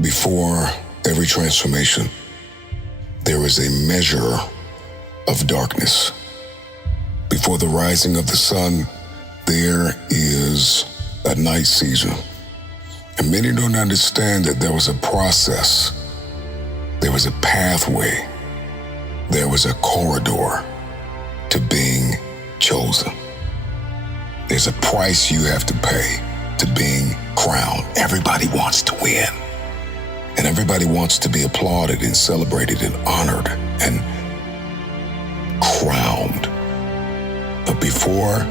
Before every transformation, there is a measure of darkness. Before the rising of the sun, there is a night season. And many don't understand that there was a process, there was a pathway, there was a corridor to being chosen. There's a price you have to pay to being crowned. Everybody wants to win. And everybody wants to be applauded and celebrated and honored and crowned. But before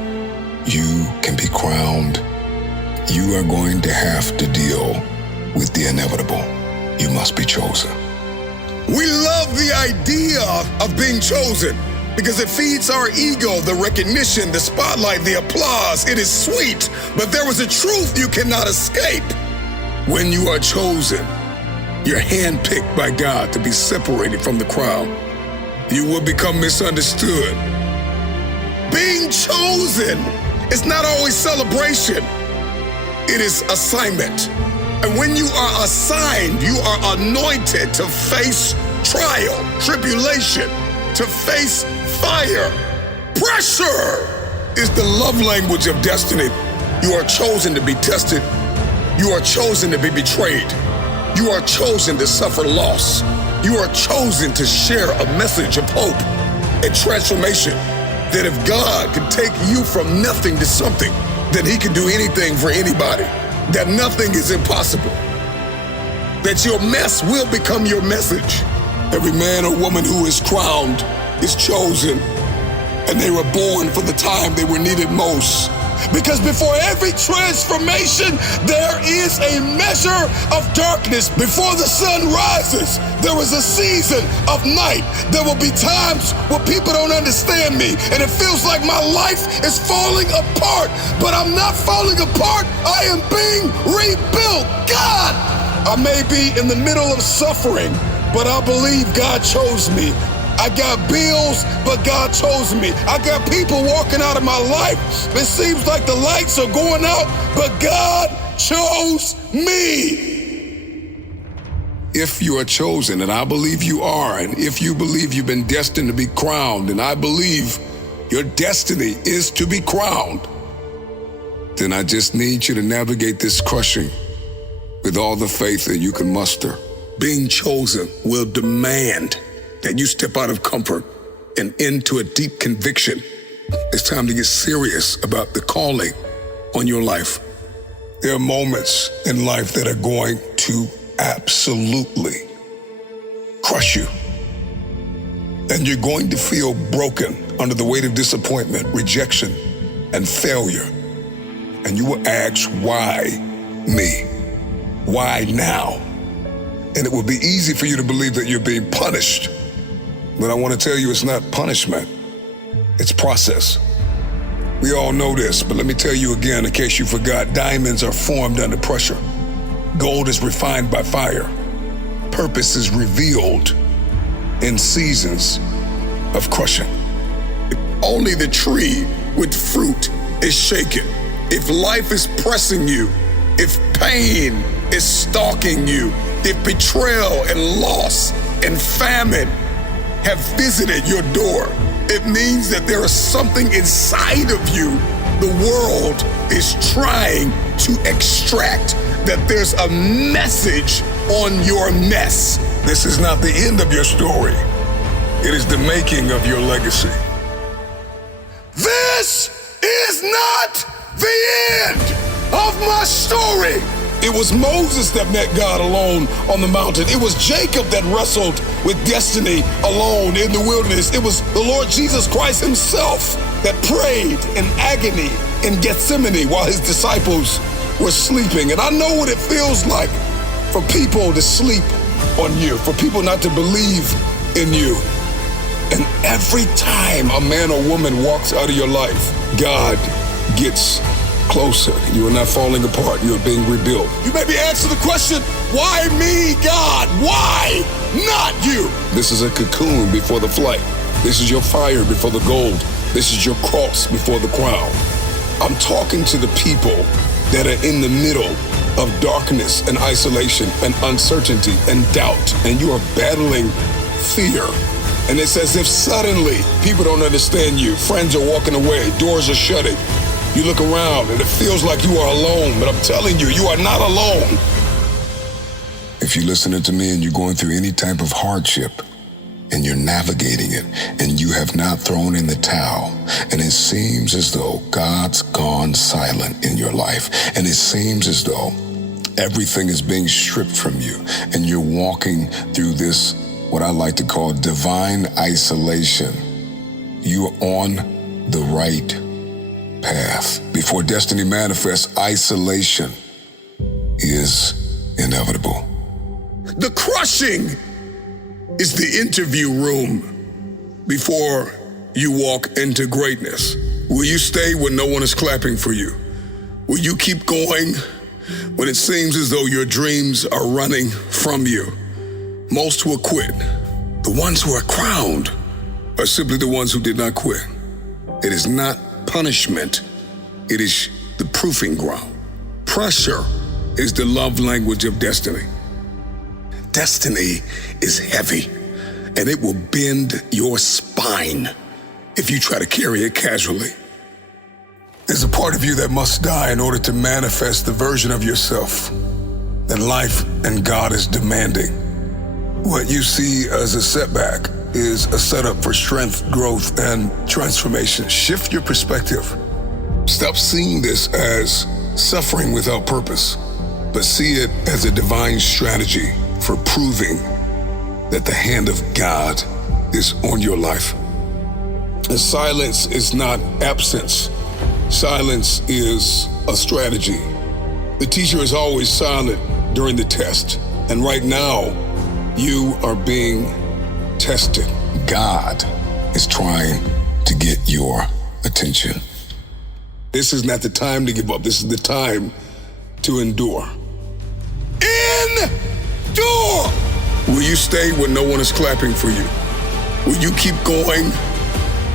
you can be crowned, you are going to have to deal with the inevitable. You must be chosen. We love the idea of being chosen because it feeds our ego, the recognition, the spotlight, the applause. It is sweet, but there is a truth you cannot escape. When you are chosen, you're handpicked by God to be separated from the crowd. You will become misunderstood. Being chosen is not always celebration. It is assignment. And when you are assigned, you are anointed to face trial, tribulation, to face fire. Pressure is the love language of destiny. You are chosen to be tested. You are chosen to be betrayed. You are chosen to suffer loss. You are chosen to share a message of hope and transformation. That if God can take you from nothing to something, then he can do anything for anybody. That nothing is impossible. That your mess will become your message. Every man or woman who is crowned is chosen, and they were born for the time they were needed most. Because before every transformation, there is a measure of darkness. Before the sun rises, there is a season of night. There will be times where people don't understand me, and it feels like my life is falling apart. But I'm not falling apart. I am being rebuilt. God, I may be in the middle of suffering, but I believe God chose me. I got bills, but God chose me. I got people walking out of my life. It seems like the lights are going out, but God chose me. If you are chosen, and I believe you are, and if you believe you've been destined to be crowned, and I believe your destiny is to be crowned, then I just need you to navigate this crushing with all the faith that you can muster. Being chosen will demand that you step out of comfort and into a deep conviction. It's time to get serious about the calling on your life. There are moments in life that are going to absolutely crush you. And you're going to feel broken under the weight of disappointment, rejection, and failure. And you will ask, why me? Why now? And it will be easy for you to believe that you're being punished. But I want to tell you, it's not punishment, it's process. We all know this, but let me tell you again in case you forgot. Diamonds are formed under pressure. Gold is refined by fire. Purpose is revealed in seasons of crushing. Only the tree with fruit is shaken. If life is pressing you, if pain is stalking you, if betrayal and loss and famine have visited your door, it means that there is something inside of you the world is trying to extract, that there's a message on your mess. This is not the end of your story. It is the making of your legacy. This is not the end of my story. It was Moses that met God alone on the mountain. It was Jacob that wrestled with destiny alone in the wilderness. It was the Lord Jesus Christ himself that prayed in agony in Gethsemane while his disciples were sleeping. And I know what it feels like for people to sleep on you, for people not to believe in you. And every time a man or woman walks out of your life, God gets closer. You are not falling apart. You are being rebuilt. You may be asking the question, why me, God? Why not you? This is a cocoon before the flight. This is your fire before the gold. This is your cross before the crown. I'm talking to the people that are in the middle of darkness and isolation and uncertainty and doubt, and you are battling fear. And it's as if suddenly people don't understand you. Friends are walking away, doors are shutting. You look around and it feels like you are alone, but I'm telling you, you are not alone. If you're listening to me and you're going through any type of hardship and you're navigating it and you have not thrown in the towel, and it seems as though God's gone silent in your life, and it seems as though everything is being stripped from you, and you're walking through this, what I like to call divine isolation, you are on the right path. Before destiny manifests, isolation is inevitable. The crushing is the interview room before you walk into greatness. Will you stay when no one is clapping for you? Will you keep going when it seems as though your dreams are running from you? Most will quit. The ones who are crowned are simply the ones who did not quit. It is not punishment. It is the proving ground. Pressure is the love language of destiny. Destiny is heavy, and it will bend your spine if you try to carry it casually. There's a part of you that must die in order to manifest the version of yourself that life and God is demanding. What you see as a setback is a setup for strength, growth, and transformation. Shift your perspective. Stop seeing this as suffering without purpose, but see it as a divine strategy for proving that the hand of God is on your life. And silence is not absence. Silence is a strategy. The teacher is always silent during the test, and right now, you are being tested. God is trying to get your attention. This is not the time to give up. This is the time to endure. Endure! Will you stay when no one is clapping for you? Will you keep going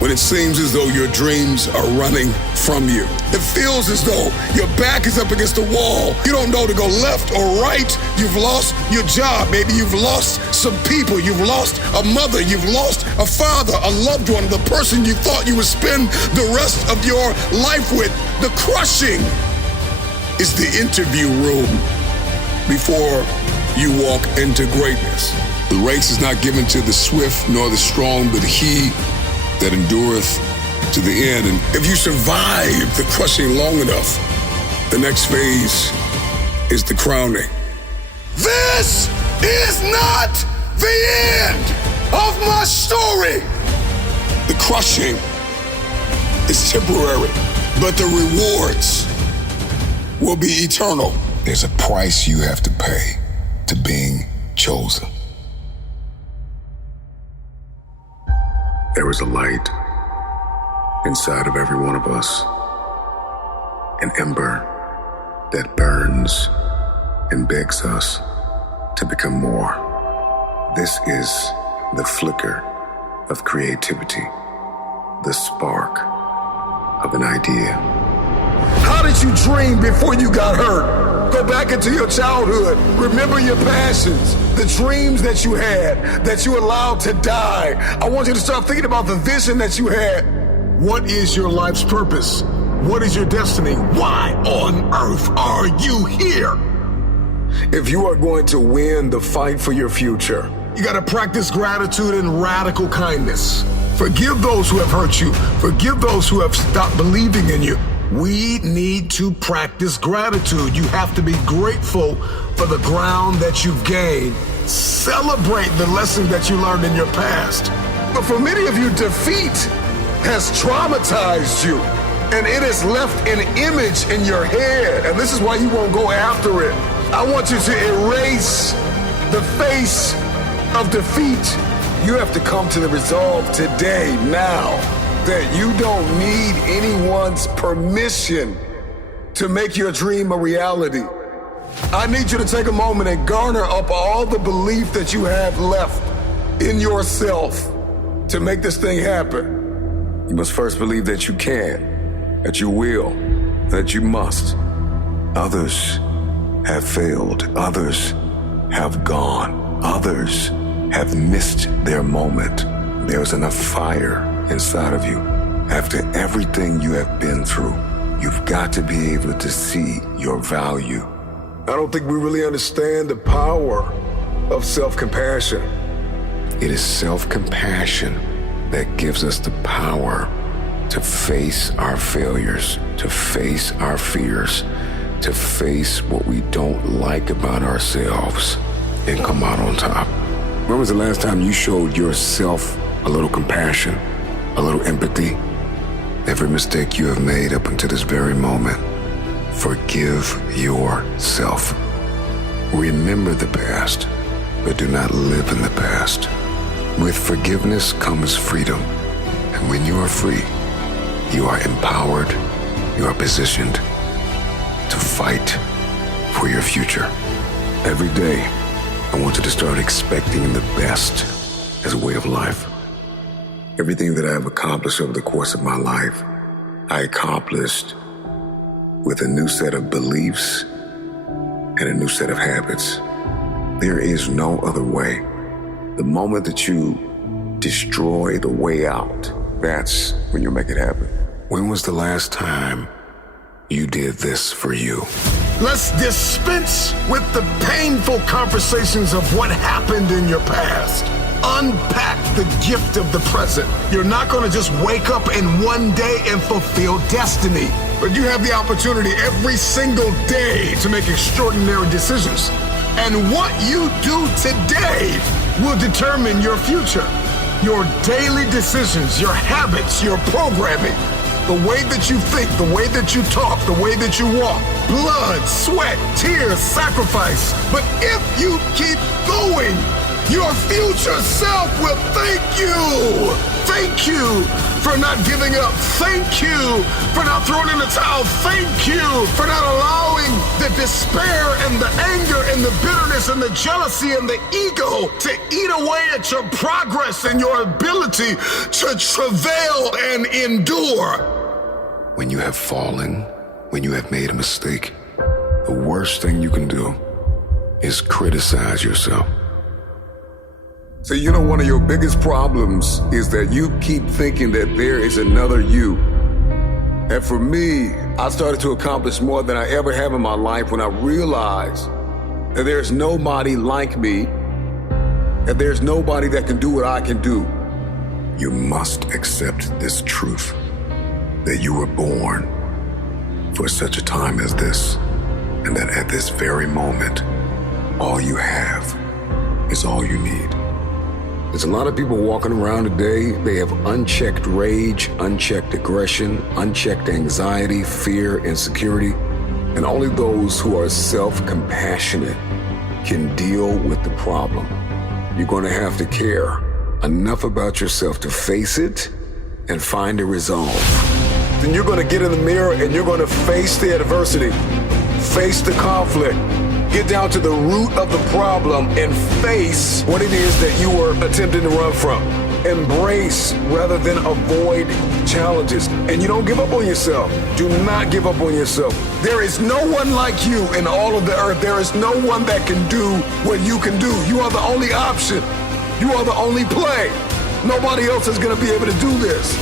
when it seems as though your dreams are running from you? It feels as though your back is up against the wall. You don't know to go left or right. You've lost your job. Maybe you've lost some people. You've lost a mother. You've lost a father, a loved one, the person you thought you would spend the rest of your life with. The crushing is the interview room before you walk into greatness. The race is not given to the swift nor the strong, but he that endureth to the end. And if you survive the crushing long enough, the next phase is the crowning. This is not the end of my story. The crushing is temporary, but the rewards will be eternal. There's a price you have to pay to being chosen. There is a light inside of every one of us, an ember that burns and begs us to become more. This is the flicker of creativity, the spark of an idea. How did you dream before you got hurt? Go back into your childhood. Remember your passions, the dreams that you had, that you allowed to die. I want you to start thinking about the vision that you had. What is your life's purpose? What is your destiny? Why on earth are you here? If you are going to win the fight for your future, you got to practice gratitude and radical kindness. Forgive those who have hurt you. Forgive those who have stopped believing in you. We need to practice gratitude. You have to be grateful for the ground that you've gained. Celebrate the lesson that you learned in your past. But for many of you, defeat has traumatized you, and it has left an image in your head, and this is why you won't go after it. I want you to erase the face of defeat. You have to come to the resolve today, now, that you don't need anyone's permission to make your dream a reality. I need you to take a moment and garner up all the belief that you have left in yourself to make this thing happen. You must first believe that you can, that you will, that you must. Others have failed. Others have gone. Others have missed their moment. There's enough fire inside of you. After everything you have been through, you've got to be able to see your value. I don't think we really understand the power of self-compassion. It is self-compassion that gives us the power to face our failures, to face our fears, to face what we don't like about ourselves and come out on top. When was the last time you showed yourself a little compassion, a little empathy? Every mistake you have made up until this very moment, forgive yourself. Remember the past, but do not live in the past. With forgiveness comes freedom. And when you are free, you are empowered, you are positioned to fight for your future. Every day, I want you to start expecting the best as a way of life. Everything that I have accomplished over the course of my life, I accomplished with a new set of beliefs and a new set of habits. There is no other way. The moment that you destroy the way out, that's when you make it happen. When was the last time you did this for you? Let's dispense with the painful conversations of what happened in your past. Unpack the gift of the present. You're not going to just wake up in one day and fulfill destiny, but you have the opportunity every single day to make extraordinary decisions. And what you do today will determine your future. Your daily decisions, your habits, your programming, the way that you think, the way that you talk, the way that you walk, blood, sweat, tears, sacrifice. But if you keep going, your future self will thank you. Thank you for not giving up. Thank you for not throwing in the towel. Thank you for not allowing the despair and the anger and the bitterness and the jealousy and the ego to eat away at your progress and your ability to travail and endure. When you have fallen, when you have made a mistake, the worst thing you can do is criticize yourself. So you know one of your biggest problems is that you keep thinking that there is another you. And for me, I started to accomplish more than I ever have in my life when I realized that there's nobody like me, that there's nobody that can do what I can do. You must accept this truth, that you were born for such a time as this, and that at this very moment, all you have is all you need. There's a lot of people walking around today, they have unchecked rage, unchecked aggression, unchecked anxiety, fear, insecurity, and only those who are self-compassionate can deal with the problem. You're going to have to care enough about yourself to face it and find a resolve. Then you're going to get in the mirror and you're going to face the adversity, face the conflict, get down to the root of the problem and face what it is that you were attempting to run from. Embrace rather than avoid challenges. And you don't give up on yourself. Do not give up on yourself. There is no one like you in all of the earth. There is no one that can do what you can do. You are the only option. You are the only play. Nobody else is going to be able to do this.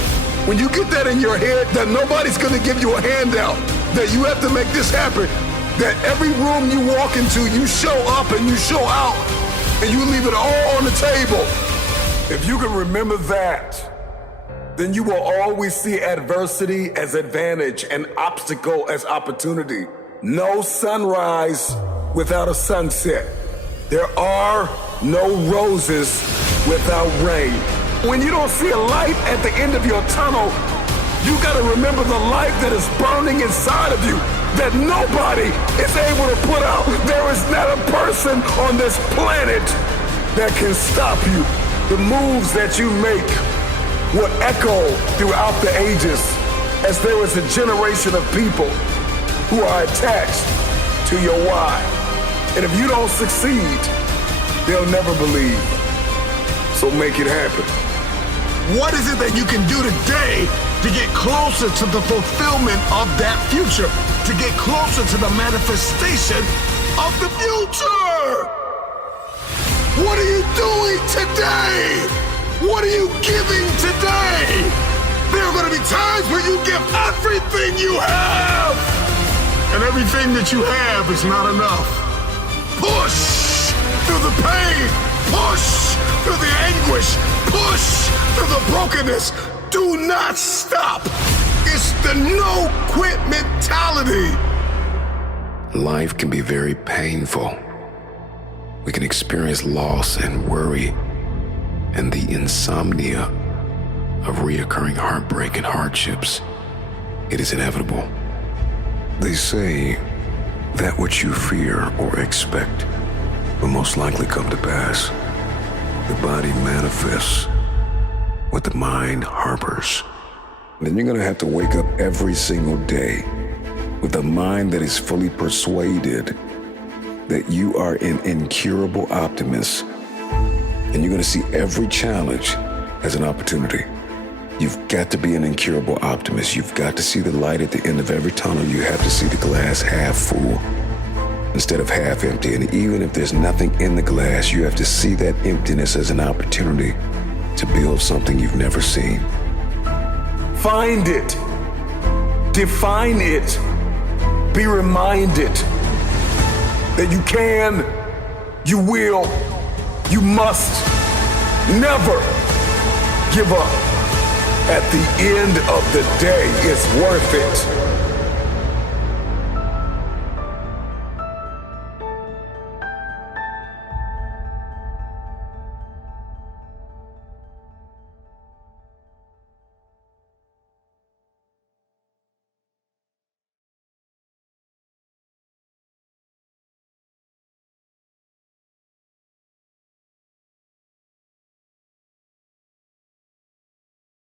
When you get that in your head, that nobody's going to give you a handout, that you have to make this happen, that every room you walk into, you show up and you show out, and you leave it all on the table. If you can remember that, then you will always see adversity as advantage and obstacle as opportunity. No sunrise without a sunset. There are no roses without rain. When you don't see a light at the end of your tunnel, you gotta remember the light that is burning inside of you, that nobody is able to put out. There is not a person on this planet that can stop you. The moves that you make will echo throughout the ages, as there is a generation of people who are attached to your why. And if you don't succeed, they'll never believe. So make it happen. What is it that you can do today to get closer to the fulfillment of that future, to get closer to the manifestation of the future. What are you doing today? What are you giving today? There are going to be times where you give everything you have. And everything that you have is not enough. Push through the pain. Push through the anguish. Push through the brokenness. Do not stop. It's the no-quit mentality. Life can be very painful. We can experience loss and worry and the insomnia of reoccurring heartbreak and hardships. It is inevitable. They say that what you fear or expect will most likely come to pass. The body manifests what the mind harbors. Then you're going to have to wake up every single day with a mind that is fully persuaded that you are an incurable optimist, and you're going to see every challenge as an opportunity. You've got to be an incurable optimist. You've got to see the light at the end of every tunnel. You have to see the glass half full instead of half empty. And even if there's nothing in the glass, you have to see that emptiness as an opportunity to build something you've never seen. Find it. Define it. Be reminded that you can, you will, you must never give up. At the end of the day, it's worth it.